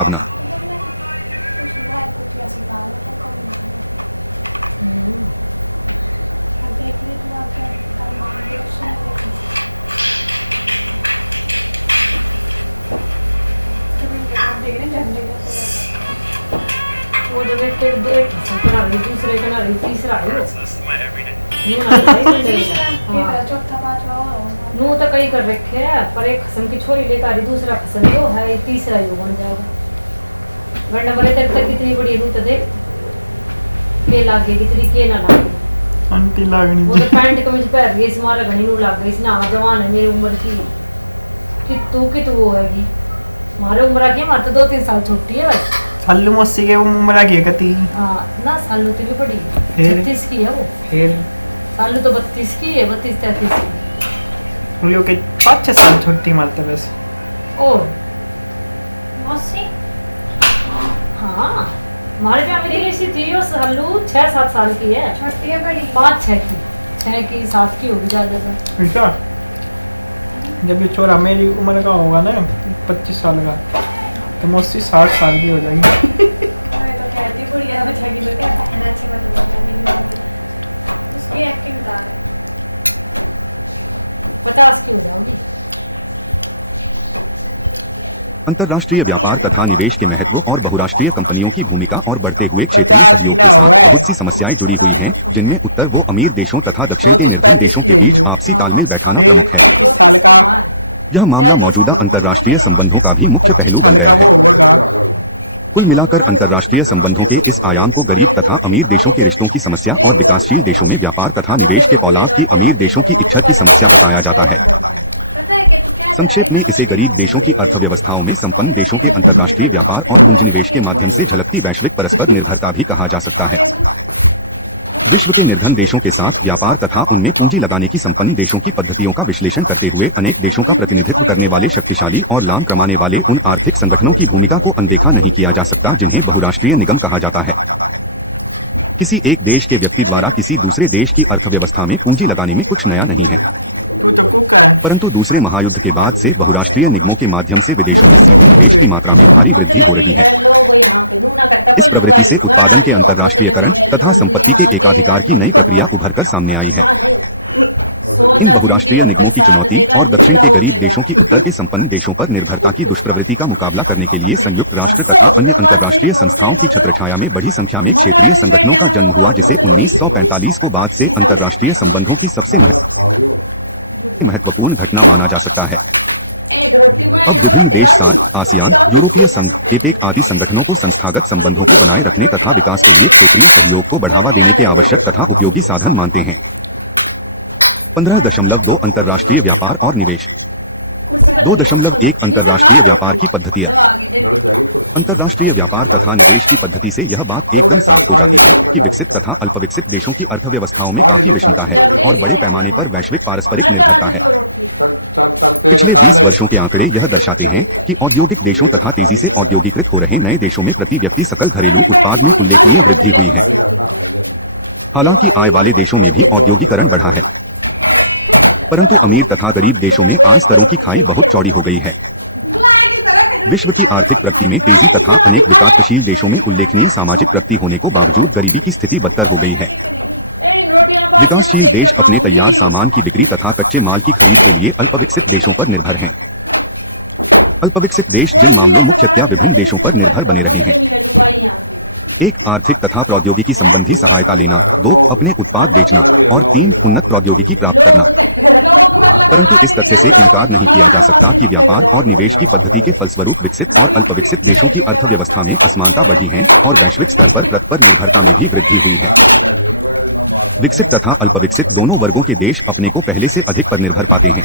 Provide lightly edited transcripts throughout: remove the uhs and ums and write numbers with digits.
भावना। अंतर्राष्ट्रीय व्यापार तथा निवेश के महत्व और बहुराष्ट्रीय कंपनियों की भूमिका और बढ़ते हुए क्षेत्रीय सहयोग के साथ बहुत सी समस्याएं जुड़ी हुई हैं, जिनमें उत्तर वो अमीर देशों तथा दक्षिण के निर्धन देशों के बीच आपसी तालमेल बैठाना प्रमुख है। यह मामला मौजूदा अंतर्राष्ट्रीय संबंधों का भी मुख्य पहलू बन गया है। कुल मिलाकर अंतर्राष्ट्रीय संबंधों के इस आयाम को गरीब तथा अमीर देशों के रिश्तों की समस्या और विकासशील देशों में व्यापार तथा निवेश के कौलाव की अमीर देशों की इच्छा की समस्या बताया जाता है। संक्षेप में इसे गरीब देशों की अर्थव्यवस्थाओं में संपन्न देशों के अंतर्राष्ट्रीय व्यापार और पूंजीनिवेश के माध्यम से झलकती वैश्विक परस्पर निर्भरता भी कहा जा सकता है। विश्व के निर्धन देशों के साथ व्यापार तथा उनमें पूंजी लगाने की संपन्न देशों की पद्धतियों का विश्लेषण करते हुए अनेक देशों का प्रतिनिधित्व करने वाले शक्तिशाली और लाम कमाने वाले उन आर्थिक संगठनों की भूमिका को अनदेखा नहीं किया जा सकता, जिन्हें बहुराष्ट्रीय निगम कहा जाता है। किसी एक देश के व्यक्ति द्वारा किसी दूसरे देश की अर्थव्यवस्था में पूंजी लगाने में कुछ नया नहीं है, परंतु दूसरे महायुद्ध के बाद से बहुराष्ट्रीय निगमों के माध्यम से विदेशों में सीधे निवेश की मात्रा में भारी वृद्धि हो रही है। इस प्रवृत्ति से उत्पादन के अंतर्राष्ट्रीयकरण तथा संपत्ति के एकाधिकार की नई प्रक्रिया उभरकर सामने आई है। इन बहुराष्ट्रीय निगमों की चुनौती और दक्षिण के गरीब देशों की उत्तर के संपन्न देशों पर निर्भरता की दुष्प्रवृत्ति का मुकाबला करने के लिए संयुक्त राष्ट्र तथा अन्य अंतर्राष्ट्रीय संस्थाओं की छत्रछाया में बड़ी संख्या में क्षेत्रीय संगठनों का जन्म हुआ, जिसे 1945 को बाद से अंतर्राष्ट्रीय संबंधों की सबसे महत्वपूर्ण घटना माना जा सकता है। अब विभिन्न देश सार्क, आसियान, यूरोपीय संघ, एपेक आदि संगठनों को संस्थागत संबंधों को बनाए रखने तथा विकास के लिए क्षेत्रीय सहयोग को बढ़ावा देने के आवश्यक तथा उपयोगी साधन मानते हैं। 15.2 अंतर्राष्ट्रीय व्यापार और निवेश। 2.1 अंतर्राष्ट्रीय व्यापार की पद्धतियां। अंतर्राष्ट्रीय व्यापार तथा निवेश की पद्धति से यह बात एकदम साफ हो जाती है कि विकसित तथा अल्पविकसित देशों की अर्थव्यवस्थाओं में काफी विषमता है और बड़े पैमाने पर वैश्विक पारस्परिक निर्भरता है। पिछले 20 वर्षों के आंकड़े यह दर्शाते हैं कि औद्योगिक देशों तथा तेजी से औद्योगिकृत हो रहे नए देशों में प्रति व्यक्ति सकल घरेलू उत्पाद में उल्लेखनीय वृद्धि हुई है। हालांकि आय वाले देशों में भी औद्योगिकरण बढ़ा है, परंतु अमीर तथा गरीब देशों में आय स्तरों की खाई बहुत चौड़ी हो गई है। विश्व की आर्थिक प्रगति में तेजी तथा अनेक विकासशील देशों में उल्लेखनीय सामाजिक प्रगति होने को बावजूद गरीबी की स्थिति बदतर हो गई है। विकासशील देश अपने तैयार सामान की बिक्री तथा कच्चे माल की खरीद के लिए अल्पविकसित देशों पर निर्भर हैं। अल्पविकसित देश जिन मामलों मुख्यतया विभिन्न देशों पर निर्भर बने रहे हैं। 1. आर्थिक तथा प्रौद्योगिकी संबंधी सहायता लेना। 2. अपने उत्पाद बेचना। और 3. उन्नत प्रौद्योगिकी प्राप्त करना। परंतु इस तथ्य से इनकार नहीं किया जा सकता कि व्यापार और निवेश की पद्धति के फलस्वरूप विकसित और अल्पविकसित देशों की अर्थव्यवस्था में असमानता बढ़ी है और वैश्विक स्तर पर परस्पर निर्भरता में भी वृद्धि हुई है। विकसित तथा अल्पविकसित दोनों वर्गों के देश अपने को पहले से अधिक पर निर्भर पाते हैं।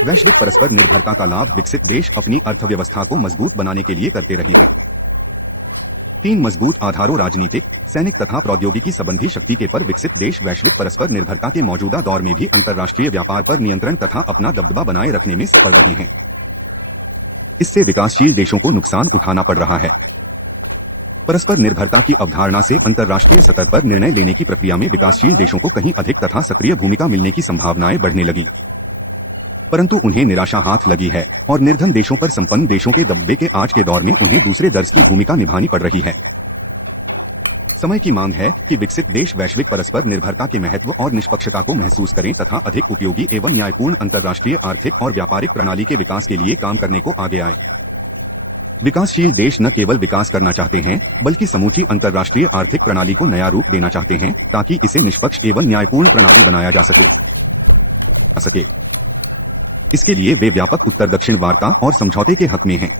वैश्विक परस्पर निर्भरता का लाभ विकसित देश अपनी अर्थव्यवस्था को मजबूत बनाने के लिए करते रहे हैं। 3 मजबूत आधारों राजनीतिक, सैनिक तथा प्रौद्योगिकी संबंधी शक्ति के पर विकसित देश वैश्विक परस्पर निर्भरता के मौजूदा दौर में भी अंतर्राष्ट्रीय व्यापार पर नियंत्रण तथा अपना दबदबा बनाए रखने में सफल रहे हैं। इससे विकासशील देशों को नुकसान उठाना पड़ रहा है। परस्पर निर्भरता की अवधारणा से अंतर्राष्ट्रीय सतह पर निर्णय लेने की प्रक्रिया में विकासशील देशों को कहीं अधिक तथा सक्रिय भूमिका मिलने की संभावनाएं बढ़ने लगी। परंतु उन्हें निराशा हाथ लगी है और निर्धन देशों पर संपन्न देशों के दबदबे के आज के दौर में उन्हें दूसरे दर्ज की भूमिका निभानी पड़ रही है। समय की मांग है कि विकसित देश वैश्विक परस्पर निर्भरता के महत्व और निष्पक्षता को महसूस करें तथा अधिक उपयोगी एवं न्यायपूर्ण अंतर्राष्ट्रीय आर्थिक और व्यापारिक प्रणाली के विकास के लिए काम करने को आगे आए। विकासशील देश न केवल विकास करना चाहते हैं बल्कि समूची अंतर्राष्ट्रीय आर्थिक प्रणाली को नया रूप देना चाहते हैं ताकि इसे निष्पक्ष एवं न्यायपूर्ण प्रणाली बनाया जा सके। इसके लिए वे व्यापक उत्तर दक्षिण वार्ता और समझौते के हक में हैं।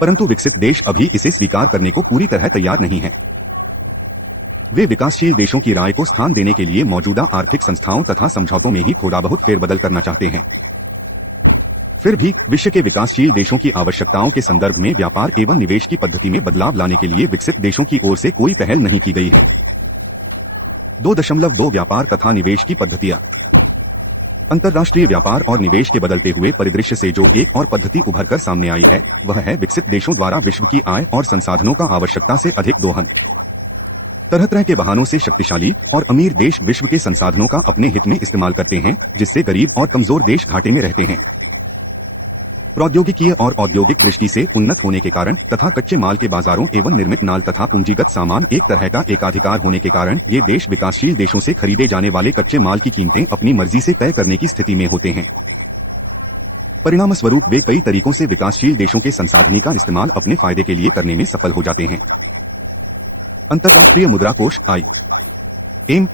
परंतु विकसित देश अभी इसे स्वीकार करने को पूरी तरह तैयार नहीं है। वे विकासशील देशों की राय को स्थान देने के लिए मौजूदा आर्थिक संस्थाओं तथा समझौतों में ही थोड़ा बहुत फेरबदल करना चाहते हैं। फिर भी विश्व के विकासशील देशों की आवश्यकताओं के संदर्भ में व्यापार एवं निवेश की पद्धति में बदलाव लाने के लिए विकसित देशों की ओर से कोई पहल नहीं की गई है। 2.2 व्यापार तथा निवेश की पद्धतियां। अंतर्राष्ट्रीय व्यापार और निवेश के बदलते हुए परिदृश्य से जो एक और पद्धति उभरकर सामने आई है वह है विकसित देशों द्वारा विश्व की आय और संसाधनों का आवश्यकता से अधिक दोहन। तरह तरह के बहानों से शक्तिशाली और अमीर देश विश्व के संसाधनों का अपने हित में इस्तेमाल करते हैं जिससे गरीब और कमजोर देश घाटे में रहते हैं। प्रौद्योगिकीय और औद्योगिक दृष्टि से उन्नत होने के कारण तथा कच्चे माल के बाजारों एवं निर्मित माल तथा पूंजीगत सामान एक तरह का एकाधिकार होने के कारण ये देश विकासशील देशों से खरीदे जाने वाले कच्चे माल की कीमतें अपनी मर्जी से तय करने की स्थिति में होते हैं। परिणामस्वरूप वे कई तरीकों से विकासशील देशों के संसाधनी का इस्तेमाल अपने फायदे के लिए करने में सफल हो जाते हैं। अंतर्राष्ट्रीय मुद्रा कोष IMF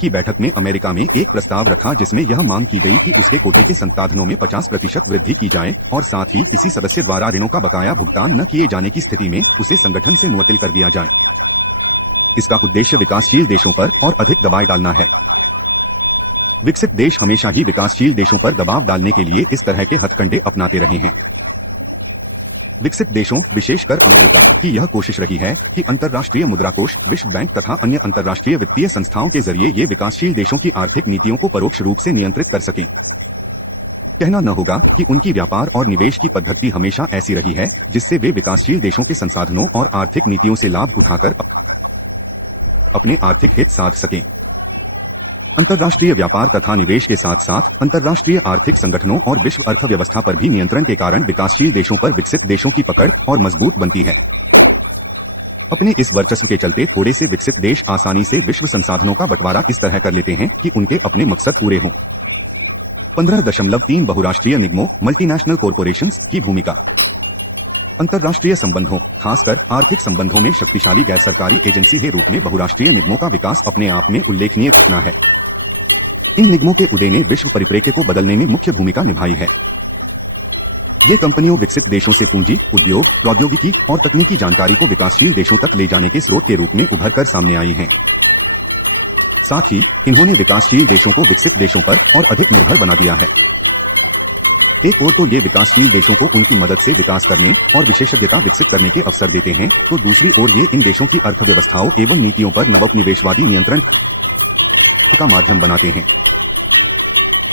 की बैठक में अमेरिका में एक प्रस्ताव रखा जिसमें यह मांग की गई कि उसके कोटे के संसाधनों में 50% वृद्धि की जाए और साथ ही किसी सदस्य द्वारा ऋणों का बकाया भुगतान न किए जाने की स्थिति में उसे संगठन से मुअत्तल कर दिया जाए। इसका उद्देश्य विकासशील देशों पर और अधिक दबाव डालना है। विकसित देश हमेशा ही विकासशील देशों पर दबाव डालने के लिए इस तरह के हथकंडे अपनाते रहे हैं। विकसित देशों विशेषकर अमेरिका की यह कोशिश रही है कि अंतर्राष्ट्रीय मुद्रा कोष, विश्व बैंक तथा अन्य अंतर्राष्ट्रीय वित्तीय संस्थाओं के जरिए ये विकासशील देशों की आर्थिक नीतियों को परोक्ष रूप से नियंत्रित कर सकें। कहना न होगा कि उनकी व्यापार और निवेश की पद्धति हमेशा ऐसी रही है जिससे वे विकासशील देशों के संसाधनों और आर्थिक नीतियों से लाभ उठाकर अपने आर्थिक हित साध सकें। अंतर्राष्ट्रीय व्यापार तथा निवेश के साथ साथ अंतर्राष्ट्रीय आर्थिक संगठनों और विश्व अर्थव्यवस्था पर भी नियंत्रण के कारण विकासशील देशों पर विकसित देशों की पकड़ और मजबूत बनती है। अपने इस वर्चस्व के चलते थोड़े से विकसित देश आसानी से विश्व संसाधनों का बंटवारा इस तरह कर लेते हैं कि उनके अपने मकसद पूरे हों। 15.3 बहुराष्ट्रीय निगमों मल्टीनेशनल कॉरपोरेशंस की भूमिका। अंतर्राष्ट्रीय संबंधों खासकर आर्थिक संबंधों में शक्तिशाली गैर सरकारी एजेंसी के रूप में बहुराष्ट्रीय निगमों का विकास अपने आप में उल्लेखनीय घटना है। इन निगमों के उदय ने विश्व परिप्रेक्ष्य को बदलने में मुख्य भूमिका निभाई है। ये कंपनियों विकसित देशों से पूंजी, उद्योग, प्रौद्योगिकी और तकनीकी जानकारी को विकासशील देशों तक ले जाने के स्रोत के रूप में उभर कर सामने आई हैं। साथ ही इन्होंने विकासशील देशों को विकसित देशों पर और अधिक निर्भर बना दिया है। एक ओर तो ये विकासशील देशों को उनकी मदद से विकास करने और विशेषज्ञता विकसित करने के अवसर देते हैं, तो दूसरी ओर ये इन देशों की अर्थव्यवस्थाओं एवं नीतियों पर नवोपनिवेशवादी नियंत्रण का माध्यम बनाते हैं।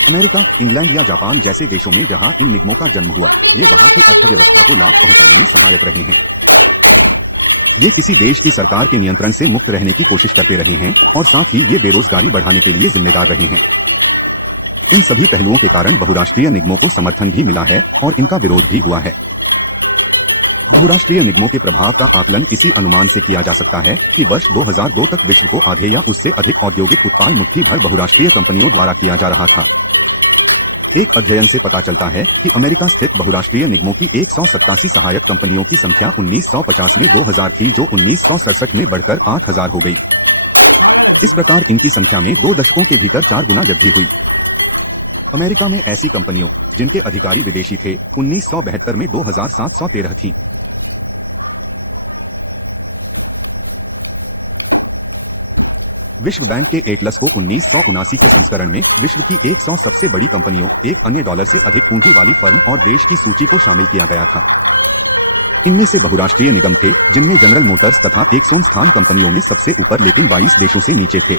अमेरिका, इंग्लैंड या जापान जैसे देशों में जहां इन निगमों का जन्म हुआ, ये वहां की अर्थव्यवस्था को लाभ पहुंचाने में सहायक रहे हैं। ये किसी देश की सरकार के नियंत्रण से मुक्त रहने की कोशिश करते रहे हैं और साथ ही ये बेरोजगारी बढ़ाने के लिए जिम्मेदार रहे हैं। इन सभी पहलुओं के कारण बहुराष्ट्रीय निगमों को समर्थन भी मिला है और इनका विरोध भी हुआ है। बहुराष्ट्रीय निगमों के प्रभाव का आकलन इसी अनुमान से किया जा सकता है कि वर्ष 2002 तक विश्व को आधे या उससे अधिक औद्योगिक उत्पाद मुट्ठी भर बहुराष्ट्रीय कंपनियों द्वारा किया जा रहा था। एक अध्ययन से पता चलता है कि अमेरिका स्थित बहुराष्ट्रीय निगमों की 187 सहायक कंपनियों की संख्या 1950 में 2000 थी, जो 1967 में बढ़कर 8000 हो गई। इस प्रकार इनकी संख्या में 2 दशकों के भीतर 4 गुना वृद्धि हुई। अमेरिका में ऐसी कंपनियों जिनके अधिकारी विदेशी थे 1972 में 2713 थीं। विश्व बैंक के एटलस को 1979 के संस्करण में विश्व की 100 सबसे बड़ी कंपनियों, एक अन्य डॉलर से अधिक पूंजी वाली फर्म और देश की सूची को शामिल किया गया था। इनमें से बहुराष्ट्रीय निगम थे जिनमें जनरल मोटर्स तथा एक्सॉन स्थान कंपनियों में सबसे ऊपर लेकिन 22 देशों से नीचे थे।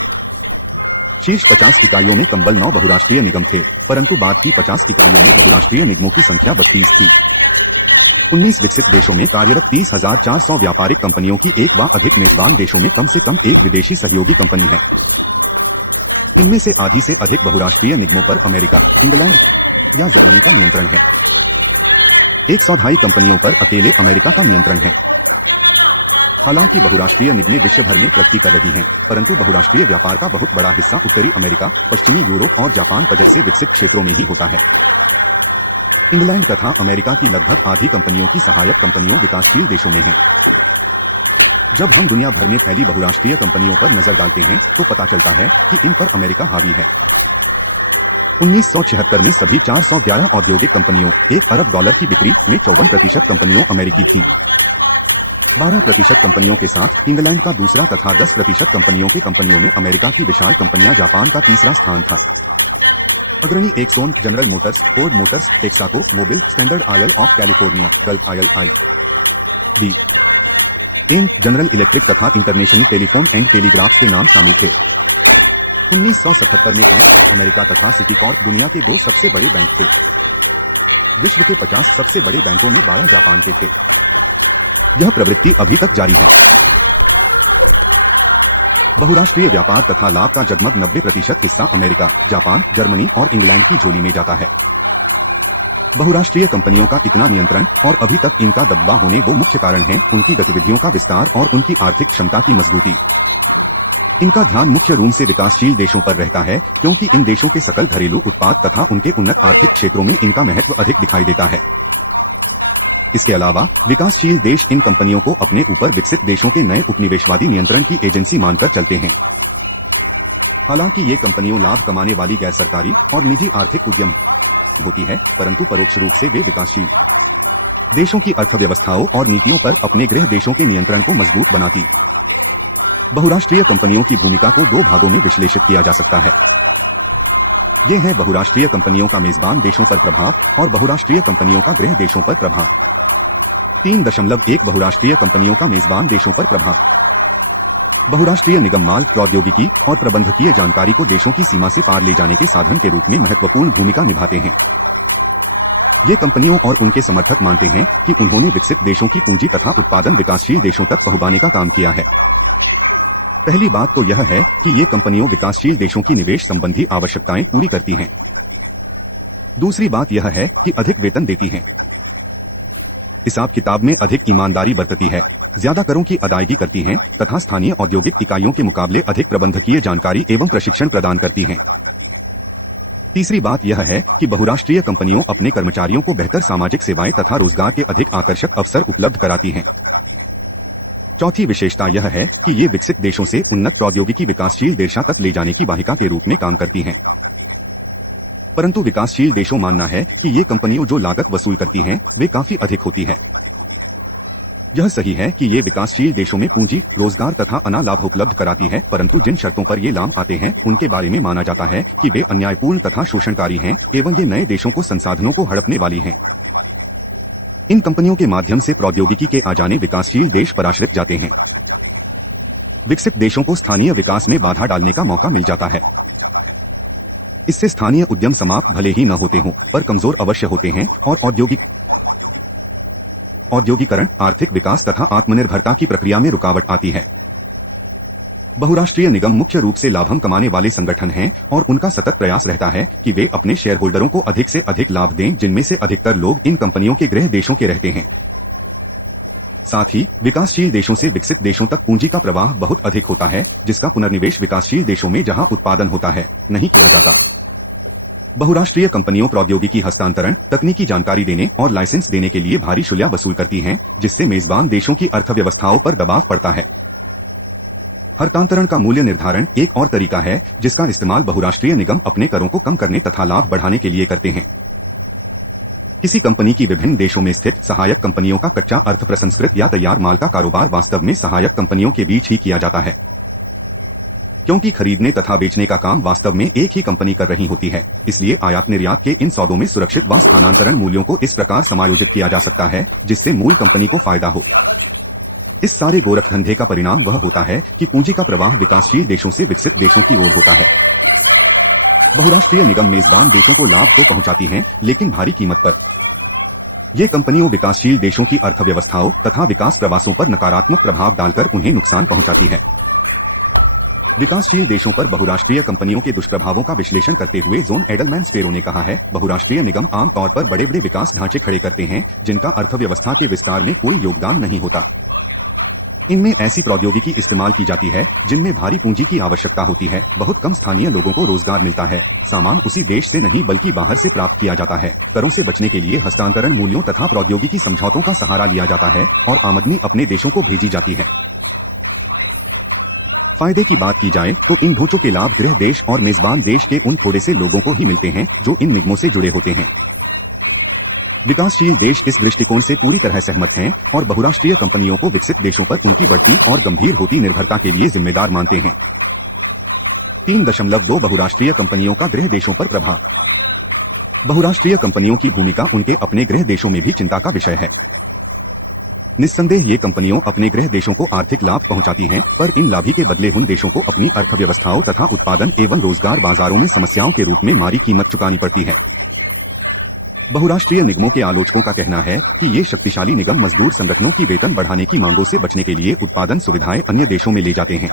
शीर्ष 50 इकाइयों में कंबल 9 बहुराष्ट्रीय निगम थे, परंतु बाद की 50 इकाइयों में बहुराष्ट्रीय निगमों की संख्या 32 थी। 19 विकसित देशों में कार्यरत 30,400 व्यापारिक कंपनियों की एक व अधिक मेजबान देशों में कम से कम एक विदेशी सहयोगी कंपनी है। इनमें से आधी से अधिक बहुराष्ट्रीय निगमों पर अमेरिका, इंग्लैंड या जर्मनी का नियंत्रण है। 102 कंपनियों पर अकेले अमेरिका का नियंत्रण है। हालांकि बहुराष्ट्रीय निगमें विश्व भर में प्रगति कर रही हैं, परंतु बहुराष्ट्रीय व्यापार का बहुत बड़ा हिस्सा उत्तरी अमेरिका, पश्चिमी यूरोप और जापान जैसे विकसित क्षेत्रों में ही होता है। इंग्लैंड तथा अमेरिका की लगभग आधी कंपनियों की सहायक कंपनियों विकासशील देशों में हैं। जब हम दुनिया भर में फैली बहुराष्ट्रीय कंपनियों पर नजर डालते हैं तो पता चलता है कि इन पर अमेरिका हावी है। 1976 में सभी 411 औद्योगिक कंपनियों $1 अरब की बिक्री में 54% कंपनियों अमेरिकी थीं। 12% कंपनियों के साथ इंग्लैंड का दूसरा तथा 10% कंपनियों में अमेरिका की विशाल कंपनियां जापान का तीसरा स्थान था। अग्रणी Exxon, General Motors, Ford Motors, Texaco, Mobil, Standard Oil of California, Gulf Oil B M, General Electric तथा इंटरनेशनल टेलीफोन एंड टेलीग्राफ्स के नाम शामिल थे। 1977 में बैंक ऑफ अमेरिका तथा सिटीकॉर्प दुनिया के 2 सबसे बड़े बैंक थे। विश्व के 50 सबसे बड़े बैंकों में 12 जापान के थे। यह प्रवृत्ति अभी तक जारी है। बहुराष्ट्रीय व्यापार तथा लाभ का जगमग 90% हिस्सा अमेरिका, जापान, जर्मनी और इंग्लैंड की झोली में जाता है। बहुराष्ट्रीय कंपनियों का इतना नियंत्रण और अभी तक इनका दबदबा होने वो मुख्य कारण है उनकी गतिविधियों का विस्तार और उनकी आर्थिक क्षमता की मजबूती। इनका ध्यान मुख्य रूप से विकासशील देशों पर रहता है, क्योंकि इन देशों के सकल घरेलू उत्पाद तथा उनके उन्नत आर्थिक क्षेत्रों में इनका महत्व अधिक दिखाई देता है। इसके अलावा विकासशील देश इन कंपनियों को अपने ऊपर विकसित देशों के नए उपनिवेशवादी नियंत्रण की एजेंसी मानकर चलते हैं। हालांकि ये कंपनियों लाभ कमाने वाली गैर सरकारी और निजी आर्थिक उद्यम होती है, परंतु परोक्ष रूप से वे विकासशील देशों की अर्थव्यवस्थाओं और नीतियों पर अपने गृह देशों के नियंत्रण को मजबूत बनाती। बहुराष्ट्रीय कंपनियों की भूमिका को 2 भागों में विश्लेषित किया जा सकता है। ये है बहुराष्ट्रीय कंपनियों का मेजबान देशों पर प्रभाव और बहुराष्ट्रीय कंपनियों का गृह देशों पर प्रभाव। 3.1 बहुराष्ट्रीय कंपनियों का मेजबान देशों पर प्रभाव। बहुराष्ट्रीय निगम माल, प्रौद्योगिकी और प्रबंधकीय जानकारी को देशों की सीमा से पार ले जाने के साधन के रूप में महत्वपूर्ण भूमिका निभाते हैं। ये कंपनियों और उनके समर्थक मानते हैं कि उन्होंने विकसित देशों की पूंजी तथा उत्पादन विकासशील देशों तक पहुंचाने का काम किया है। पहली बात तो यह है कि ये कंपनियों विकासशील देशों की निवेश संबंधी आवश्यकताएं पूरी करती हैं। दूसरी बात यह है कि अधिक वेतन देती हैं, हिसाब किताब में अधिक ईमानदारी बरतती है, ज्यादा करों की अदायगी करती हैं तथा स्थानीय औद्योगिक इकाइयों के मुकाबले अधिक प्रबंधकीय जानकारी एवं प्रशिक्षण प्रदान करती हैं। तीसरी बात यह है कि बहुराष्ट्रीय कंपनियों अपने कर्मचारियों को बेहतर सामाजिक सेवाएं तथा रोजगार के अधिक आकर्षक अवसर उपलब्ध कराती हैं। चौथी विशेषता यह है कि ये विकसित देशों से उन्नत प्रौद्योगिकी विकासशील देशों तक ले जाने की वाहिका के रूप में काम करती हैं। परंतु विकासशील देशों मानना है कि ये कंपनियों जो लागत वसूल करती हैं वे काफी अधिक होती है। यह सही है कि ये विकासशील देशों में पूंजी, रोजगार तथा अन्य लाभ उपलब्ध कराती है, परंतु जिन शर्तों पर ये लाभ आते हैं उनके बारे में माना जाता है कि वे अन्यायपूर्ण तथा शोषणकारी हैं एवं ये नए देशों को संसाधनों को हड़पने वाली हैं। इन कंपनियों के माध्यम से प्रौद्योगिकी के आ जाने विकासशील देश पराश्रित जाते हैं। विकसित देशों को स्थानीय विकास में बाधा डालने का मौका मिल जाता है। इससे स्थानीय उद्यम समाप्त भले ही न होते हों, पर कमजोर अवश्य होते हैं और औद्योगिकरण, आर्थिक विकास तथा आत्मनिर्भरता की प्रक्रिया में रुकावट आती है। बहुराष्ट्रीय निगम मुख्य रूप से लाभम कमाने वाले संगठन हैं और उनका सतत प्रयास रहता है कि वे अपने शेयर होल्डरों को अधिक से अधिक लाभ दें, जिनमें से अधिकतर लोग इन कंपनियों के गृह देशों के रहते हैं। साथ ही विकासशील देशों से विकसित देशों तक पूंजी का प्रवाह बहुत अधिक होता है, जिसका पुनर्निवेश विकासशील देशों में जहां उत्पादन होता है नहीं किया जाता। बहुराष्ट्रीय कंपनियों प्रौद्योगिकी हस्तांतरण, तकनीकी जानकारी देने और लाइसेंस देने के लिए भारी शुल्क वसूल करती हैं, जिससे मेजबान देशों की अर्थव्यवस्थाओं पर दबाव पड़ता है। हस्तांतरण का मूल्य निर्धारण एक और तरीका है जिसका इस्तेमाल बहुराष्ट्रीय निगम अपने करों को कम करने तथा लाभ बढ़ाने के लिए करते हैं। किसी कंपनी की विभिन्न देशों में स्थित सहायक कंपनियों का कच्चा अर्थ प्रसंस्कृत या तैयार माल का कारोबार वास्तव में सहायक कंपनियों के बीच ही किया जाता है, क्योंकि खरीदने तथा बेचने का काम वास्तव में एक ही कंपनी कर रही होती है। इसलिए आयात निर्यात के इन सौदों में सुरक्षित व स्थानांतरण मूल्यों को इस प्रकार समायोजित किया जा सकता है जिससे मूल कंपनी को फायदा हो। इस सारे गोरख धंधे का परिणाम वह होता है कि पूंजी का प्रवाह विकासशील देशों से विकसित देशों की ओर होता है। बहुराष्ट्रीय निगम मेजबान देशों को लाभ तो पहुंचाती हैं, लेकिन भारी कीमत पर। ये कंपनियों विकासशील देशों की अर्थव्यवस्थाओं तथा विकास प्रवासों पर नकारात्मक प्रभाव डालकर उन्हें नुकसान पहुंचाती है। विकासशील देशों पर बहुराष्ट्रीय कंपनियों के दुष्प्रभावों का विश्लेषण करते हुए जोन एडलमैन स्पेरो ने कहा है, बहुराष्ट्रीय निगम आमतौर पर बड़े बड़े विकास ढांचे खड़े करते हैं जिनका अर्थव्यवस्था के विस्तार में कोई योगदान नहीं होता। इनमें ऐसी प्रौद्योगिकी इस्तेमाल की जाती है जिनमें भारी पूंजी की आवश्यकता होती है, बहुत कम स्थानीय लोगों को रोजगार मिलता है, सामान उसी देश से नहीं बल्कि बाहर से प्राप्त किया जाता है, करों से बचने के लिए हस्तांतरण मूल्यों तथा प्रौद्योगिकी समझौतों का सहारा लिया जाता है और आमदनी अपने देशों को भेजी जाती है। फायदे की बात की जाए तो इन ढांचों के लाभ गृह देश और मेजबान देश के उन थोड़े से लोगों को ही मिलते हैं जो इन निगमों से जुड़े होते हैं। विकासशील देश इस दृष्टिकोण से पूरी तरह सहमत हैं और बहुराष्ट्रीय कंपनियों को विकसित देशों पर उनकी बढ़ती और गंभीर होती निर्भरता के लिए जिम्मेदार मानते हैं। 3.2 बहुराष्ट्रीय कंपनियों का गृह देशों पर प्रभाव। बहुराष्ट्रीय कंपनियों की भूमिका उनके अपने गृह देशों में भी चिंता का विषय है। निस्संदेह ये कंपनियों अपने गृह देशों को आर्थिक लाभ पहुंचाती हैं, पर इन लाभी के बदले उन देशों को अपनी अर्थव्यवस्थाओं तथा उत्पादन एवं रोजगार बाजारों में समस्याओं के रूप में मारी कीमत चुकानी पड़ती है। बहुराष्ट्रीय निगमों के आलोचकों का कहना है कि ये शक्तिशाली निगम मजदूर संगठनों की वेतन बढ़ाने की मांगों से बचने के लिए उत्पादन सुविधाएं अन्य देशों में ले जाते हैं।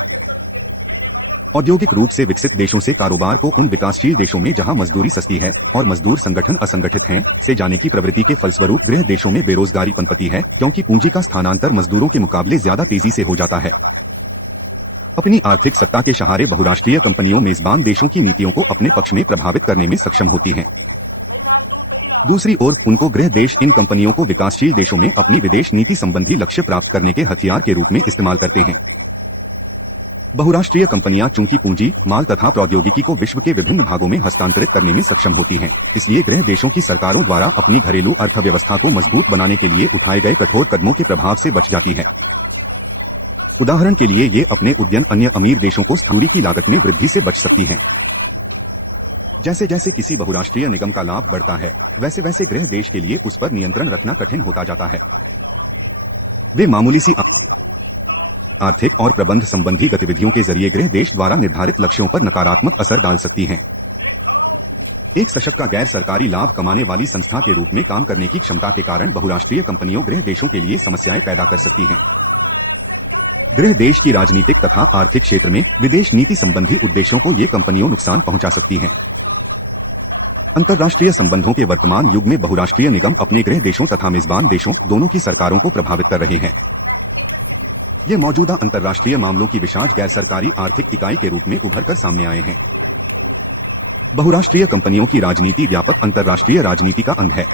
औद्योगिक रूप से विकसित देशों से कारोबार को उन विकासशील देशों में जहां मजदूरी सस्ती है और मजदूर संगठन असंगठित हैं, से जाने की प्रवृत्ति के फलस्वरूप गृह देशों में बेरोजगारी पनपती है, क्योंकि पूंजी का स्थानांतर मजदूरों के मुकाबले ज्यादा तेजी से हो जाता है। अपनी आर्थिक सत्ता के सहारे बहुराष्ट्रीय कंपनियों मेजबान देशों की नीतियों को अपने पक्ष में प्रभावित करने में सक्षम होती हैं। दूसरी ओर उनको गृह देश इन कंपनियों को विकासशील देशों में अपनी विदेश नीति संबंधी लक्ष्य प्राप्त करने के हथियार के रूप में इस्तेमाल करते हैं। बहुराष्ट्रीय कंपनियां चूंकि पूंजी, माल तथा प्रौद्योगिकी को विश्व के विभिन्न भागों में हस्तांतरित करने में सक्षम होती हैं, इसलिए गृह देशों की सरकारों द्वारा अपनी घरेलू अर्थव्यवस्था को मजबूत बनाने के लिए उठाए गए कठोर कदमों के प्रभाव से बच जाती है। उदाहरण के लिए ये अपने उद्यम अन्य अमीर देशों को स्थायी की लागत में वृद्धि से बच सकती हैं। जैसे जैसे किसी बहुराष्ट्रीय निगम का लाभ बढ़ता है, वैसे वैसे गृह देश के लिए उस पर नियंत्रण रखना कठिन होता जाता है। वे मामूली सी आर्थिक और प्रबंध संबंधी गतिविधियों के जरिए गृह देश द्वारा निर्धारित लक्ष्यों पर नकारात्मक असर डाल सकती हैं। एक सशक्त गैर सरकारी लाभ कमाने वाली संस्था के रूप में काम करने की क्षमता के कारण बहुराष्ट्रीय कंपनियों गृह देशों के लिए समस्याएं पैदा कर सकती हैं। गृह देश की राजनीतिक तथा आर्थिक क्षेत्र में विदेश नीति संबंधी उद्देश्यों को ये कंपनियों नुकसान पहुंचा सकती हैं। अंतर्राष्ट्रीय संबंधों के वर्तमान युग में बहुराष्ट्रीय निगम अपने गृह देशों तथा मेजबान देशों दोनों की सरकारों को प्रभावित कर रहे हैं। ये मौजूदा अंतर्राष्ट्रीय मामलों की विशाल गैर सरकारी आर्थिक इकाई के रूप में उभर कर सामने आए हैं। बहुराष्ट्रीय कंपनियों की राजनीति व्यापक अंतर्राष्ट्रीय राजनीति का अंग है।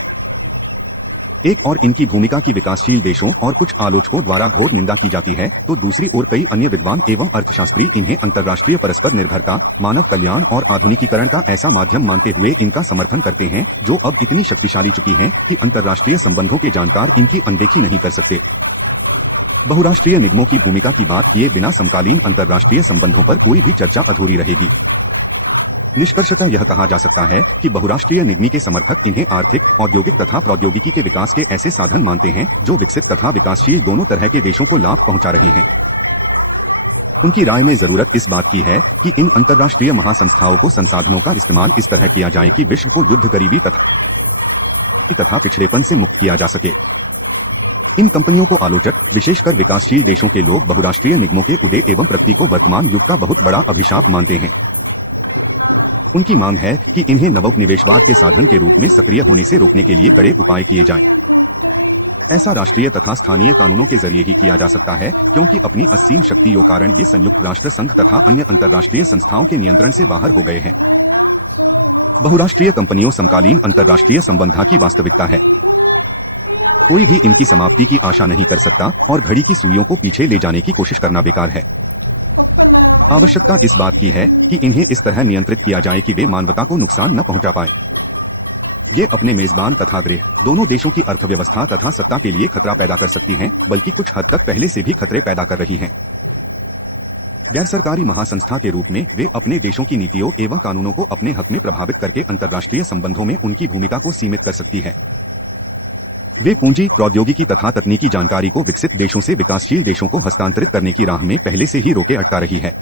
एक और इनकी भूमिका की विकासशील देशों और कुछ आलोचकों द्वारा घोर निंदा की जाती है, तो दूसरी ओर कई अन्य विद्वान एवं अर्थशास्त्री इन्हें अंतर्राष्ट्रीय परस्पर निर्भरता, मानव कल्याण और आधुनिकीकरण का ऐसा माध्यम मानते हुए इनका समर्थन करते हैं, जो अब इतनी शक्तिशाली चुकी हैं कि अंतर्राष्ट्रीय संबंधों के जानकार इनकी अनदेखी नहीं कर सकते। बहुराष्ट्रीय निगमों की भूमिका की बात किए बिना समकालीन अंतर्राष्ट्रीय संबंधों पर कोई भी चर्चा अधूरी रहेगी। निष्कर्षतः यह कहा जा सकता है कि बहुराष्ट्रीय निगमी के समर्थक इन्हें आर्थिक, औद्योगिक तथा प्रौद्योगिकी के विकास के ऐसे साधन मानते हैं जो विकसित तथा विकासशील दोनों तरह के देशों को लाभ पहुंचा रहे हैं। उनकी राय में जरूरत इस बात की है कि इन अंतर्राष्ट्रीय महासंस्थाओं को संसाधनों का इस्तेमाल इस तरह किया जाए कि विश्व को युद्ध, गरीबी तथा पिछड़ेपन से मुक्त किया जा सके। इन कंपनियों को आलोचक, विशेषकर विकासशील देशों के लोग बहुराष्ट्रीय निगमों के उदय एवं प्रगति को वर्तमान युग का बहुत बड़ा अभिशाप मानते हैं। उनकी मांग है कि इन्हें नवोपनिवेशवाद के साधन के रूप में सक्रिय होने से रोकने के लिए कड़े उपाय किए जाएं। ऐसा राष्ट्रीय तथा स्थानीय कानूनों के जरिए ही किया जा सकता है, क्योंकि अपनी असीम शक्तियों कारण ये संयुक्त राष्ट्र संघ तथा अन्य अंतर्राष्ट्रीय संस्थाओं के नियंत्रण से बाहर हो गए हैं। बहुराष्ट्रीय कंपनियों समकालीन अंतर्राष्ट्रीय संबंधा की वास्तविकता है। कोई भी इनकी समाप्ति की आशा नहीं कर सकता और घड़ी की सुइयों को पीछे ले जाने की कोशिश करना बेकार है। आवश्यकता इस बात की है कि इन्हें इस तरह नियंत्रित किया जाए कि वे मानवता को नुकसान न पहुंचा पाए। ये अपने मेजबान तथा गृह दोनों देशों की अर्थव्यवस्था तथा सत्ता के लिए खतरा पैदा कर सकती हैं, बल्कि कुछ हद तक पहले से भी खतरे पैदा कर रही हैं। गैर सरकारी महासंस्था के रूप में वे अपने देशों की नीतियों एवं कानूनों को अपने हक में प्रभावित करके अंतर्राष्ट्रीय संबंधों में उनकी भूमिका को सीमित कर सकती है। वे पूंजी, प्रौद्योगिकी तथा तकनीकी जानकारी को विकसित देशों से विकासशील देशों को हस्तांतरित करने की राह में पहले से ही रोके अटका रही है।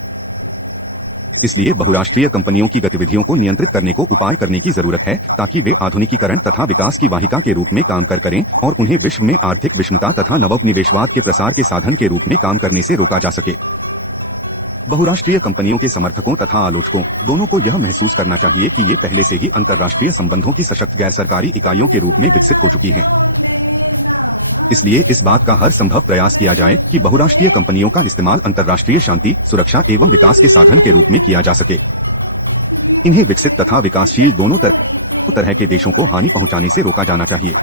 इसलिए बहुराष्ट्रीय कंपनियों की गतिविधियों को नियंत्रित करने को उपाय करने की जरूरत है, ताकि वे आधुनिकीकरण तथा विकास की वाहिका के रूप में काम करें और उन्हें विश्व में आर्थिक विषमता तथा नवोपनिवेशवाद के प्रसार के साधन के रूप में काम करने से रोका जा सके। बहुराष्ट्रीय कंपनियों के समर्थकों तथा आलोचकों दोनों को यह महसूस करना चाहिए कि ये पहले से ही अंतर्राष्ट्रीय संबंधों की सशक्त गैर सरकारी इकाइयों के रूप में विकसित हो चुकी हैं। इसलिए इस बात का हर संभव प्रयास किया जाए कि बहुराष्ट्रीय कंपनियों का इस्तेमाल अंतर्राष्ट्रीय शांति, सुरक्षा एवं विकास के साधन के रूप में किया जा सके। इन्हें विकसित तथा विकासशील दोनों तरह के देशों को हानि पहुंचाने से रोका जाना चाहिए।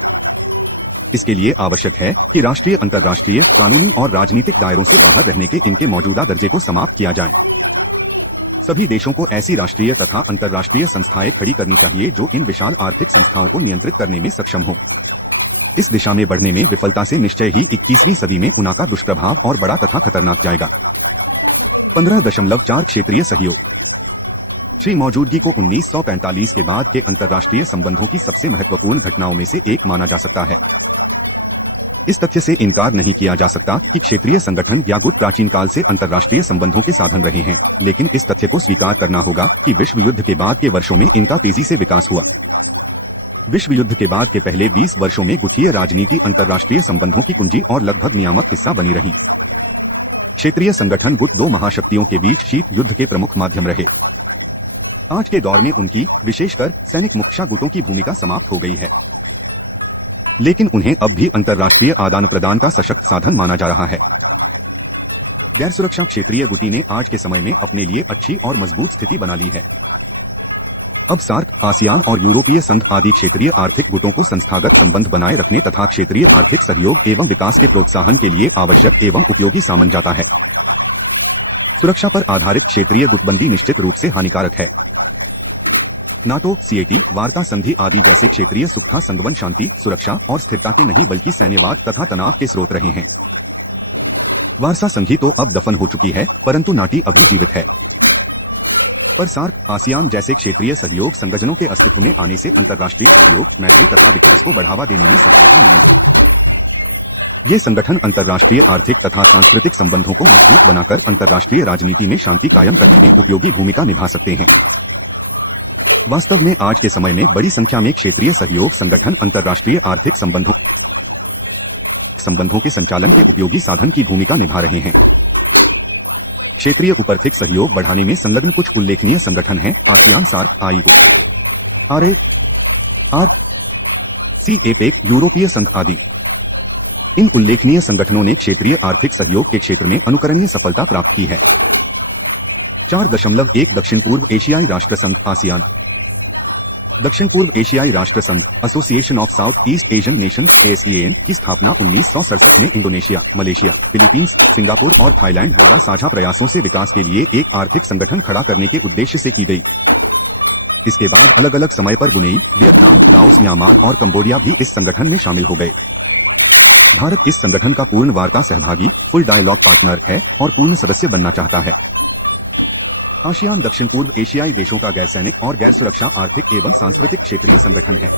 इसके लिए आवश्यक है कि राष्ट्रीय, अंतर्राष्ट्रीय, कानूनी और राजनीतिक दायरों से बाहर रहने के इनके मौजूदा दर्जे को समाप्त किया जाए। सभी देशों को ऐसी राष्ट्रीय तथा अंतर्राष्ट्रीय संस्थाएं खड़ी करनी चाहिए जो इन विशाल आर्थिक संस्थाओं को नियंत्रित करने में सक्षम हो। इस दिशा में बढ़ने में विफलता से निश्चय ही 21वीं सदी में उनका दुष्प्रभाव और बड़ा तथा खतरनाक जाएगा। 15.4 क्षेत्रीय सहयोग। श्री मौजूदगी को 1945 के बाद के अंतर्राष्ट्रीय संबंधों की सबसे महत्वपूर्ण घटनाओं में से एक माना जा सकता है। इस तथ्य से इनकार नहीं किया जा सकता कि क्षेत्रीय संगठन या गुट प्राचीन काल से अंतर्राष्ट्रीय संबंधों के साधन रहे हैं, लेकिन इस तथ्य को स्वीकार करना होगा कि विश्व युद्ध के बाद के वर्षों में इनका तेजी से विकास हुआ। विश्व युद्ध के बाद के पहले 20 वर्षों में गुटीय राजनीति अंतर्राष्ट्रीय संबंधों की कुंजी और लगभग नियामक हिस्सा बनी रही। क्षेत्रीय संगठन गुट दो महाशक्तियों के बीच शीत युद्ध के प्रमुख माध्यम रहे। आज के दौर में उनकी, विशेषकर सैनिक मुख्य गुटों की भूमिका समाप्त हो गई है, लेकिन उन्हें अब भी अंतर्राष्ट्रीय आदान प्रदान का सशक्त साधन माना जा रहा है। गैर सुरक्षा क्षेत्रीय गुटी ने आज के समय में अपने लिए अच्छी और मजबूत स्थिति बना ली है। अब सार्क, आसियान और यूरोपीय संघ आदि क्षेत्रीय आर्थिक गुटों को संस्थागत संबंध बनाए रखने तथा क्षेत्रीय आर्थिक सहयोग एवं विकास के प्रोत्साहन के लिए आवश्यक एवं उपयोगी सामन जाता है। सुरक्षा पर आधारित क्षेत्रीय गुटबंदी निश्चित रूप से हानिकारक है। नाटो, सीएटी, वार्ता संधि आदि जैसे क्षेत्रीय सुख का संगठन शांति, सुरक्षा और स्थिरता के नहीं बल्कि सैन्यवाद तथा तनाव के स्रोत रहे हैं। वार्सा संधि तो अब दफन हो चुकी है, परंतु नाटी अभी जीवित है। पर सार्क, आसियान जैसे क्षेत्रीय सहयोग संगठनों के अस्तित्व में आने से अंतर्राष्ट्रीय सहयोग, मैत्री तथा विकास को बढ़ावा देने में सहायता मिली है। ये संगठन अंतर्राष्ट्रीय आर्थिक तथा सांस्कृतिक संबंधों को मजबूत बनाकर अंतर्राष्ट्रीय राजनीति में शांति कायम करने में उपयोगी भूमिका निभा सकते हैं। वास्तव में आज के समय में बड़ी संख्या में क्षेत्रीय सहयोग संगठन अंतर्राष्ट्रीय आर्थिक संबंधों के संचालन के उपयोगी साधन की भूमिका निभा रहे हैं। क्षेत्रीय उपार्थिक सहयोग बढ़ाने में संलग्न कुछ उल्लेखनीय संगठन हैं: ASEAN, SAARC, IO, RAC, APEC, यूरोपीय संघ आदि। इन उल्लेखनीय संगठनों ने क्षेत्रीय आर्थिक सहयोग के क्षेत्र में अनुकरणीय सफलता प्राप्त की है। 4.1 दक्षिण पूर्व एशियाई राष्ट्र संघ आसियान। दक्षिण पूर्व एशियाई राष्ट्र संघ association of south east Asian Nations ASEAN की स्थापना 1967 में इंडोनेशिया, मलेशिया, फिलीपींस, सिंगापुर और थाईलैंड द्वारा साझा प्रयासों से विकास के लिए एक आर्थिक संगठन खड़ा करने के उद्देश्य से की गई। इसके बाद अलग अलग समय पर ब्रुनेई, वियतनाम, लाओस, म्यांमार और कंबोडिया भी इस संगठन में शामिल हो गए। भारत इस संगठन का पूर्ण वार्ता सहभागी, फुल डायलॉग पार्टनर है और पूर्ण सदस्य बनना चाहता है। आसियान दक्षिण पूर्व एशियाई देशों का गैर सैनिक और गैर सुरक्षा आर्थिक एवं सांस्कृतिक क्षेत्रीय संगठन है।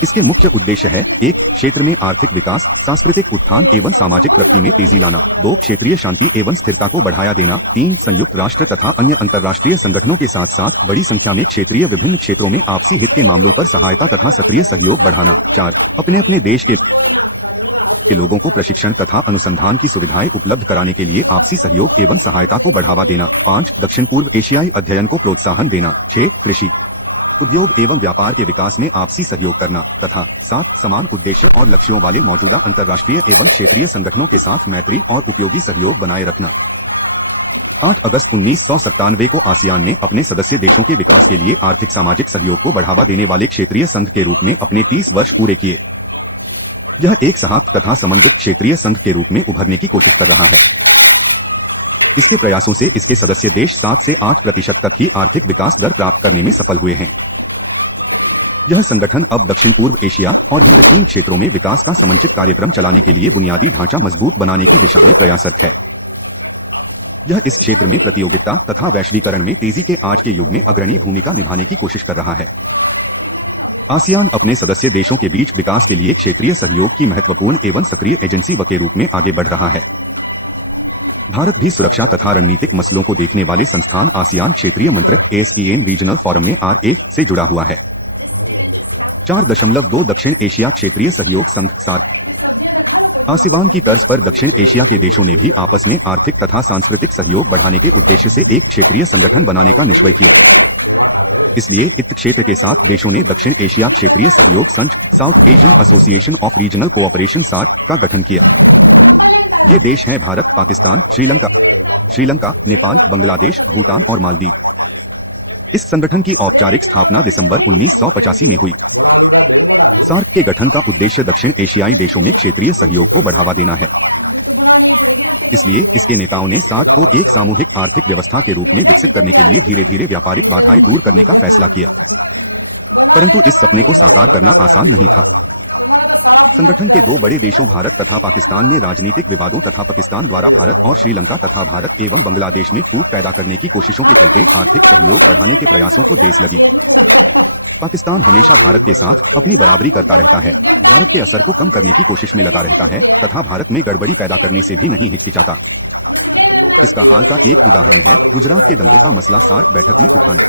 इसके मुख्य उद्देश्य है: 1. क्षेत्र में आर्थिक विकास, सांस्कृतिक उत्थान एवं सामाजिक प्रगति में तेजी लाना। 2. क्षेत्रीय शांति एवं स्थिरता को बढ़ावा देना। 3. संयुक्त राष्ट्र तथा अन्य अंतर्राष्ट्रीय संगठनों के साथ साथ बड़ी संख्या में क्षेत्रीय विभिन्न क्षेत्रों में आपसी हित के मामलों पर सहायता तथा सक्रिय सहयोग बढ़ाना। 4. अपने अपने देश के लोगों को प्रशिक्षण तथा अनुसंधान की सुविधाएं उपलब्ध कराने के लिए आपसी सहयोग एवं सहायता को बढ़ावा देना। 5. दक्षिण पूर्व एशियाई अध्ययन को प्रोत्साहन देना। 6. कृषि, उद्योग एवं व्यापार के विकास में आपसी सहयोग करना तथा 7. समान उद्देश्य और लक्ष्यों वाले मौजूदा अंतर्राष्ट्रीय एवं क्षेत्रीय संगठनों के साथ मैत्री और उपयोगी सहयोग बनाए रखना। 8 अगस्त 1997 को आसियान ने अपने सदस्य देशों के विकास के लिए आर्थिक सामाजिक सहयोग को बढ़ावा देने वाले क्षेत्रीय संघ के रूप में अपने 30 वर्ष पूरे किए। यह एक सहायक तथा समन्वित क्षेत्रीय संघ के रूप में उभरने की कोशिश कर रहा है। इसके प्रयासों से इसके सदस्य देश 7 से 8% तक ही आर्थिक विकास दर प्राप्त करने में सफल हुए हैं। यह संगठन अब दक्षिण पूर्व एशिया और हिंद 3 क्षेत्रों में विकास का समन्वित कार्यक्रम चलाने के लिए बुनियादी ढांचा मजबूत बनाने की दिशा में प्रयासरत है। यह इस क्षेत्र में प्रतियोगिता तथा वैश्वीकरण में तेजी के आज के युग में अग्रणी भूमिका निभाने की कोशिश कर रहा है। आसियान अपने सदस्य देशों के बीच विकास के लिए क्षेत्रीय सहयोग की महत्वपूर्ण एवं सक्रिय एजेंसी के रूप में आगे बढ़ रहा है। भारत भी सुरक्षा तथा रणनीतिक मसलों को देखने वाले संस्थान आसियान क्षेत्रीय मंत्र ASEAN रीजनल फोरम में RA से जुड़ा हुआ है। 4.2 दक्षिण एशिया क्षेत्रीय सहयोग संघ सार्क। आसीवान की तर्ज पर दक्षिण एशिया के देशों ने भी आपस में आर्थिक तथा सांस्कृतिक सहयोग बढ़ाने के उद्देश्य से एक क्षेत्रीय संगठन बनाने का निश्चय किया। इसलिए इस क्षेत्र के 7 देशों ने दक्षिण एशिया क्षेत्रीय सहयोग संघ South Asian Association of Regional Cooperation SAARC का गठन किया। ये देश हैं भारत, पाकिस्तान, श्रीलंका, नेपाल, बांग्लादेश, भूटान और मालदीव। इस संगठन की औपचारिक स्थापना दिसंबर 1985 में हुई। सार्क के गठन का उद्देश्य दक्षिण एशियाई देशों में क्षेत्रीय सहयोग को बढ़ावा देना है। इसलिए इसके नेताओं ने सार्क को एक सामूहिक आर्थिक व्यवस्था के रूप में विकसित करने के लिए धीरे धीरे व्यापारिक बाधाएं दूर करने का फैसला किया। परंतु इस सपने को साकार करना आसान नहीं था। संगठन के 2 बड़े देशों भारत तथा पाकिस्तान में राजनीतिक विवादों तथा पाकिस्तान द्वारा भारत और श्रीलंका तथा भारत एवं बांग्लादेश में फूट पैदा करने की कोशिशों के चलते आर्थिक सहयोग बढ़ाने के प्रयासों को ठेस लगी। पाकिस्तान हमेशा भारत के साथ अपनी बराबरी करता रहता है, भारत के असर को कम करने की कोशिश में लगा रहता है तथा भारत में गड़बड़ी पैदा करने से भी नहीं हिचकिचाता। इसका हाल का एक उदाहरण है गुजरात के दंगों का मसला सार्क बैठक में उठाना।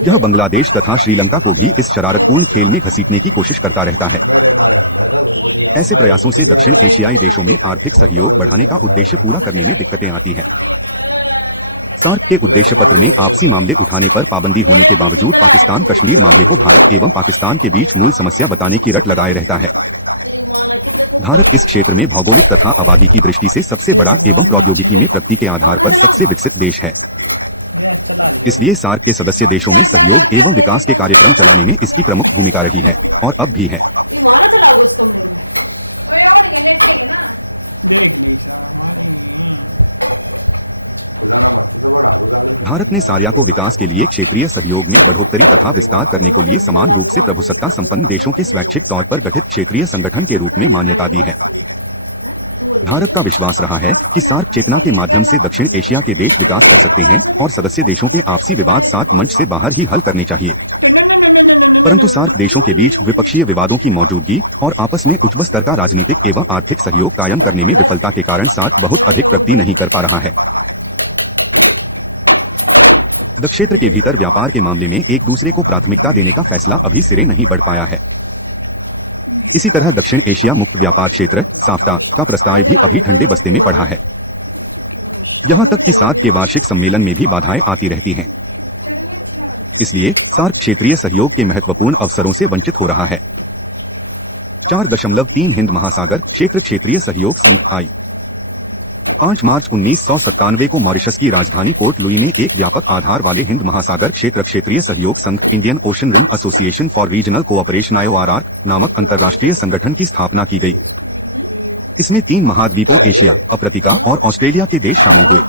यह बांग्लादेश तथा श्रीलंका को भी इस शरारतपूर्ण खेल में घसीटने की कोशिश करता रहता है। ऐसे प्रयासों से दक्षिण एशियाई देशों में आर्थिक सहयोग बढ़ाने का उद्देश्य पूरा करने में दिक्कतें आती हैं। सार्क के उद्देश्य पत्र में आपसी मामले उठाने पर पाबंदी होने के बावजूद पाकिस्तान कश्मीर मामले को भारत एवं पाकिस्तान के बीच मूल समस्या बताने की रट लगाए रहता है। भारत इस क्षेत्र में भौगोलिक तथा आबादी की दृष्टि से सबसे बड़ा एवं प्रौद्योगिकी में प्रगति के आधार पर सबसे विकसित देश है। इसलिए सार्क के सदस्य देशों में सहयोग एवं विकास के कार्यक्रम चलाने में इसकी प्रमुख भूमिका रही है और अब भी है। भारत ने सार्क को विकास के लिए क्षेत्रीय सहयोग में बढ़ोतरी तथा विस्तार करने को लिए समान रूप से प्रभुसत्ता संपन्न देशों के स्वैच्छिक तौर पर गठित क्षेत्रीय संगठन के रूप में मान्यता दी है। भारत का विश्वास रहा है कि सार्क चेतना के माध्यम से दक्षिण एशिया के देश विकास कर सकते हैं और सदस्य देशों के आपसी विवाद सार्क मंच से बाहर ही हल करने चाहिए। परंतु सार्क देशों के बीच द्विपक्षीय विवादों की मौजूदगी और आपस में उच्च स्तर का राजनीतिक एवं आर्थिक सहयोग कायम करने में विफलता के कारण सार्क बहुत अधिक प्रगति नहीं कर पा रहा है। क्षेत्र के भीतर व्यापार के मामले में एक दूसरे को प्राथमिकता देने का फैसला अभी सिरे नहीं बढ़ पाया है। इसी तरह दक्षिण एशिया मुक्त व्यापार क्षेत्र साफ्टा का प्रस्ताव भी अभी ठंडे बस्ते में पड़ा है। यहां तक कि सार्क के वार्षिक सम्मेलन में भी बाधाएं आती रहती हैं। इसलिए सार्क क्षेत्रीय सहयोग के महत्वपूर्ण अवसरों से वंचित हो रहा है। 4.3 हिंद महासागर क्षेत्र क्षेत्रीय सहयोग संघ आई 5 मार्च 1997 को मॉरिशस की राजधानी पोर्ट लुई में एक व्यापक आधार वाले हिंद महासागर क्षेत्र क्षेत्रीय सहयोग संघ Indian Ocean Rim Association for Regional Cooperation IORR नामक अंतर्राष्ट्रीय संगठन की स्थापना की गई। इसमें 3 महाद्वीपों एशिया, अफ्रीका और ऑस्ट्रेलिया के देश शामिल हुए।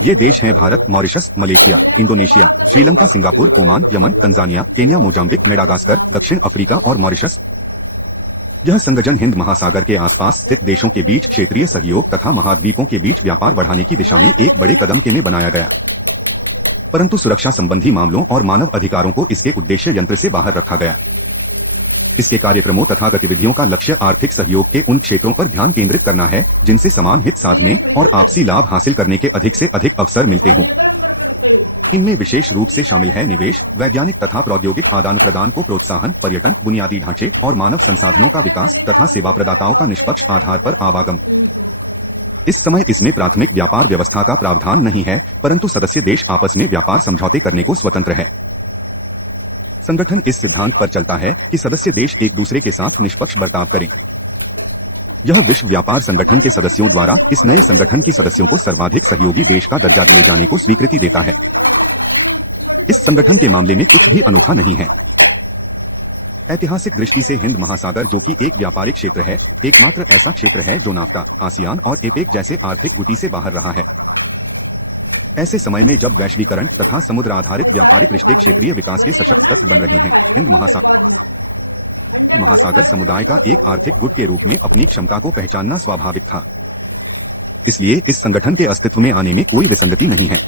ये देश हैं Bharat, Mauritius, Malaysia, Indonesia, Sri Lanka, Singapore, Oman, Yemen, Tanzania, Kenya, Mozambique, Madagascar, दक्षिण अफ्रीका और मॉरिशस। यह संगठन हिंद महासागर के आसपास स्थित देशों के बीच क्षेत्रीय सहयोग तथा महाद्वीपों के बीच व्यापार बढ़ाने की दिशा में एक बड़े कदम के में बनाया गया। परंतु सुरक्षा संबंधी मामलों और मानव अधिकारों को इसके उद्देश्य यंत्र से बाहर रखा गया। इसके कार्यक्रमों तथा गतिविधियों का लक्ष्य आर्थिक सहयोग के उन क्षेत्रों पर ध्यान केंद्रित करना है जिनसे समान हित साधने और आपसी लाभ हासिल करने के अधिक से अधिक अवसर मिलते हों। इनमें विशेष रूप से शामिल है निवेश, वैज्ञानिक तथा प्रौद्योगिक आदान प्रदान को प्रोत्साहन, पर्यटन, बुनियादी ढांचे और मानव संसाधनों का विकास तथा सेवा प्रदाताओं का निष्पक्ष आधार पर आवागम। इस समय इसमें प्राथमिक व्यापार व्यवस्था का प्रावधान नहीं है, परंतु सदस्य देश आपस में व्यापार समझौते करने को स्वतंत्र है। संगठन इस सिद्धांत पर चलता है कि सदस्य देश एक दूसरे के साथ निष्पक्ष बर्ताव करें। यह विश्व व्यापार संगठन के सदस्यों द्वारा इस नए संगठन की सदस्यों को सर्वाधिक सहयोगी देश का दर्जा दिए जाने को स्वीकृति देता है। इस संगठन के मामले में कुछ भी अनोखा नहीं है। ऐतिहासिक दृष्टि से हिंद महासागर, जो कि एक व्यापारिक क्षेत्र है, एकमात्र ऐसा क्षेत्र है जो नाफ्ता, आसियान और एपेक जैसे आर्थिक गुटी से बाहर रहा है। ऐसे समय में जब वैश्वीकरण तथा समुद्र आधारित व्यापारिक रिश्ते क्षेत्रीय विकास के सशक्त तत्व बन रहे हैं, हिंद महासागर समुदाय का एक आर्थिक गुट के रूप में अपनी क्षमता को पहचानना स्वाभाविक था। इसलिए इस संगठन के अस्तित्व में आने में कोई विसंगति नहीं है।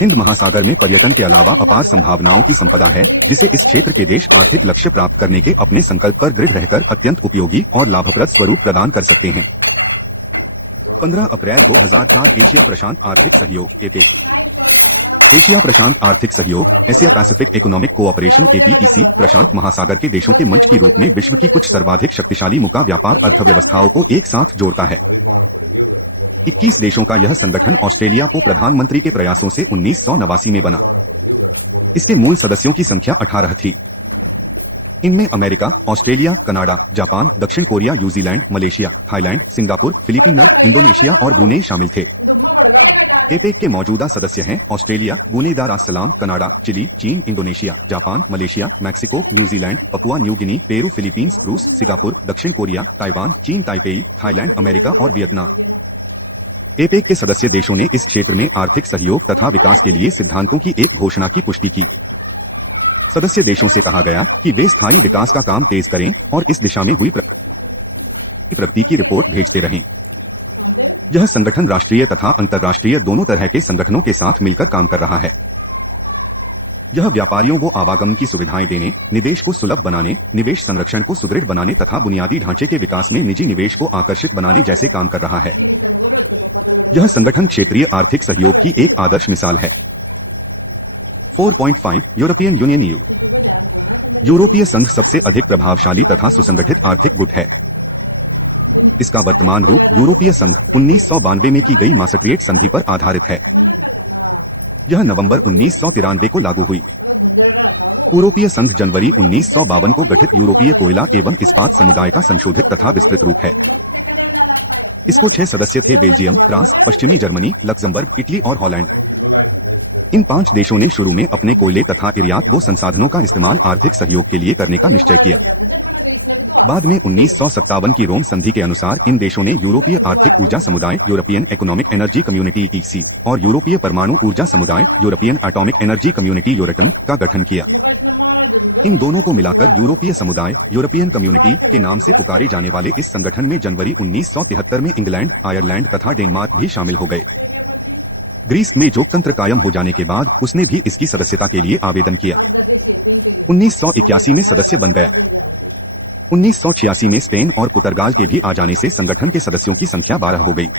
हिंद महासागर में पर्यटन के अलावा अपार संभावनाओं की संपदा है, जिसे इस क्षेत्र के देश आर्थिक लक्ष्य प्राप्त करने के अपने संकल्प पर दृढ़ रहकर अत्यंत उपयोगी और लाभप्रद स्वरूप प्रदान कर सकते हैं। 15 अप्रैल 2004 एशिया प्रशांत आर्थिक सहयोग एपेक एशिया प्रशांत आर्थिक सहयोग, Asia Pacific economic cooperation APEC, प्रशांत महासागर के देशों के मंच के रूप में विश्व की कुछ सर्वाधिक शक्तिशाली मुका व्यापार अर्थव्यवस्थाओं को एक साथ जोड़ता है। 21 देशों का यह संगठन ऑस्ट्रेलिया को प्रधानमंत्री के प्रयासों से 1989 में बना। इसके मूल सदस्यों की संख्या 18 थी। इनमें अमेरिका, ऑस्ट्रेलिया, कनाडा, जापान, दक्षिण Korea, New Zealand, Malaysia, Thailand, Singapore, Philippines, Indonesia और ब्रुनेई शामिल थे। एपेक के मौजूदा सदस्य हैं Australia, Brunei Darussalam, Canada, Chile, चीन, Indonesia, Japan, Malaysia, Mexico, New Zealand, Papua New Guinea, Peru, Philippines, रूस, सिंगापुर, दक्षिण कोरिया, ताइवान, चीन, ताइपेई, थाईलैंड, अमेरिका और वियतनाम। एपेक के सदस्य देशों ने इस क्षेत्र में आर्थिक सहयोग तथा विकास के लिए सिद्धांतों की एक घोषणा की पुष्टि की। सदस्य देशों से कहा गया कि वे स्थायी विकास का काम तेज करें और इस दिशा में हुई प्रगति की रिपोर्ट भेजते रहें। यह संगठन राष्ट्रीय तथा अंतर्राष्ट्रीय दोनों तरह के संगठनों के साथ मिलकर काम कर रहा है। यह व्यापारियों को आवागमन की सुविधाएं देने, निवेश को सुलभ बनाने, निवेश संरक्षण को सुदृढ़ बनाने तथा बुनियादी ढांचे के विकास में निजी निवेश को आकर्षित बनाने जैसे काम कर रहा है। यह संगठन क्षेत्रीय आर्थिक सहयोग की एक आदर्श मिसाल है। 4.5 यूरोपियन यूनियन EU। यूरोपीय संघ सबसे अधिक प्रभावशाली तथा सुसंगठित आर्थिक गुट है। इसका वर्तमान रूप यूरोपीय संघ 1992 में की गई मास्ट्रिएट संधि पर आधारित है। यह नवंबर 1993 को लागू हुई। यूरोपीय संघ जनवरी 1952 को गठित यूरोपीय कोयला एवं इस्पात समुदाय का संशोधित तथा विस्तृत रूप है। इसको 6 सदस्य थे: बेल्जियम, फ्रांस, पश्चिमी जर्मनी, लक्समबर्ग, इटली और हॉलैंड। इन 5 देशों ने शुरू में अपने कोयले तथा निर्यात वो संसाधनों का इस्तेमाल आर्थिक सहयोग के लिए करने का निश्चय किया। बाद में 1957 की रोम संधि के अनुसार इन देशों ने यूरोपीय आर्थिक ऊर्जा समुदाय, European economic energy community EEC और यूरोपीय परमाणु ऊर्जा समुदाय, यूरोपियन एटॉमिक एनर्जी कम्युनिटी यूरेटम का गठन किया। इन दोनों को मिलाकर यूरोपीय समुदाय, यूरोपियन कम्युनिटी के नाम से पुकारे जाने वाले इस संगठन में जनवरी 1973 में इंग्लैंड, आयरलैंड तथा डेनमार्क भी शामिल हो गए। ग्रीस में लोकतंत्र कायम हो जाने के बाद उसने भी इसकी सदस्यता के लिए आवेदन किया। 1981 में सदस्य बन गया। 1986 में स्पेन और पुर्तगाल के भी आ जाने से संगठन के सदस्यों की संख्या 12 हो गई।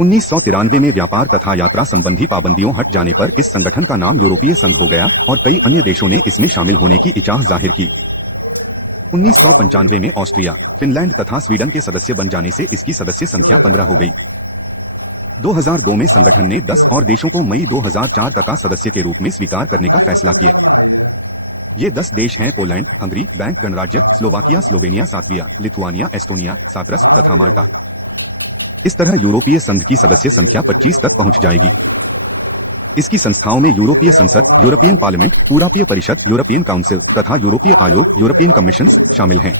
1993 में व्यापार तथा यात्रा संबंधी पाबंदियों हट जाने पर इस संगठन का नाम यूरोपीय संघ हो गया और कई अन्य देशों ने इसमें शामिल होने की इच्छा जाहिर की। 1995 में ऑस्ट्रिया, फिनलैंड तथा स्वीडन के सदस्य बन जाने से इसकी सदस्य संख्या 15 हो गई। 2002 में संगठन ने 10 और देशों को मई 2004 तक का सदस्य के रूप में स्वीकार करने का फैसला किया। ये 10 देश हैं: पोलैंड, हंगरी, बैंक गणराज्य, Slovakia, Slovenia, Latvia, Lithuania, Estonia, Cyprus तथा माल्टा। इस तरह यूरोपीय संघ की सदस्य संख्या 25 तक पहुंच जाएगी। इसकी संस्थाओं में यूरोपीय संसद, यूरोपियन पार्लियामेंट, यूरोपीय परिषद, यूरोपियन काउंसिल तथा यूरोपीय आयोग, यूरोपियन कमीशन शामिल हैं।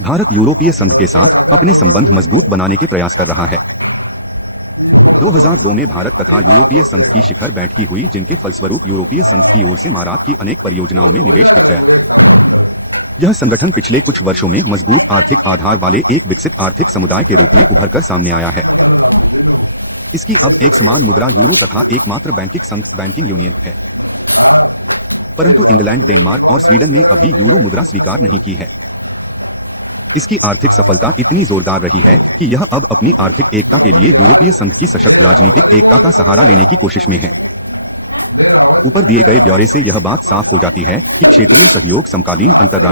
भारत यूरोपीय संघ के साथ अपने संबंध मजबूत बनाने के प्रयास कर रहा है। 2002 में भारत तथा यूरोपीय संघ की शिखर बैठक हुई, जिनके फलस्वरूप यूरोपीय संघ की ओर से मारात की अनेक परियोजनाओं में निवेश टिक गया। यह संगठन पिछले कुछ वर्षों में मजबूत आर्थिक आधार वाले एक विकसित आर्थिक समुदाय के रूप में उभरकर सामने आया है। इसकी अब एक समान मुद्रा यूरो तथा एकमात्र बैंकिंग संघ बैंकिंग यूनियन है। परंतु इंग्लैंड, डेनमार्क और स्वीडन ने अभी यूरो मुद्रा स्वीकार नहीं की है। इसकी आर्थिक सफलता इतनी जोरदार रही है कि यह अब अपनी आर्थिक एकता के लिए यूरोपीय संघ की सशक्त राजनीतिक एकता का सहारा लेने की कोशिश में है। ऊपर दिए गए ब्यौरे से यह बात साफ हो जाती है कि क्षेत्रीय सहयोग समकालीन अंतर्राष्ट्रीय